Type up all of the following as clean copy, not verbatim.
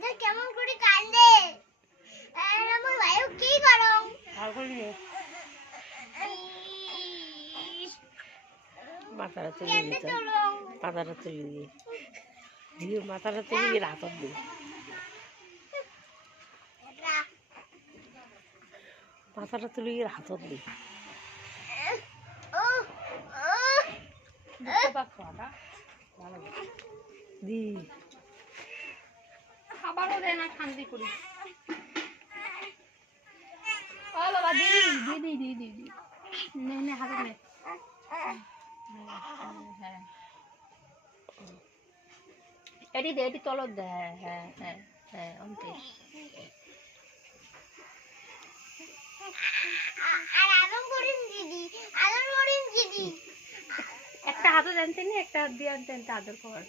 এটা কেমন করে কান্দে আর আমার ভাইও কি করো আর করি মাথাটা তুলে দিতে মাথাটা তুলে দিয়ে দিয়ে মাথাটা তুলে দিয়ে হাতত দিই মাথাটা তুলে গিয়ে হাতত দিই দি খাবারও দেয় না শান্তি করি ও বাবা দিদি দিদি দিদি দিদি নে নে হাতে নে হ্যাঁ এটি দে এটি তলত দে হ্যাঁ হ্যাঁ হ্যাঁ হ্যাঁ অন্তে আর আদম করিম দিদি একটা হাতে জানতেন না একটা হাত দিয়ে আনতেন আদর কর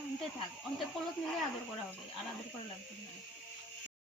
অন্তে থাক অন্তে কলত নিলে আদর করা হবে আর আদর করা লাগবে না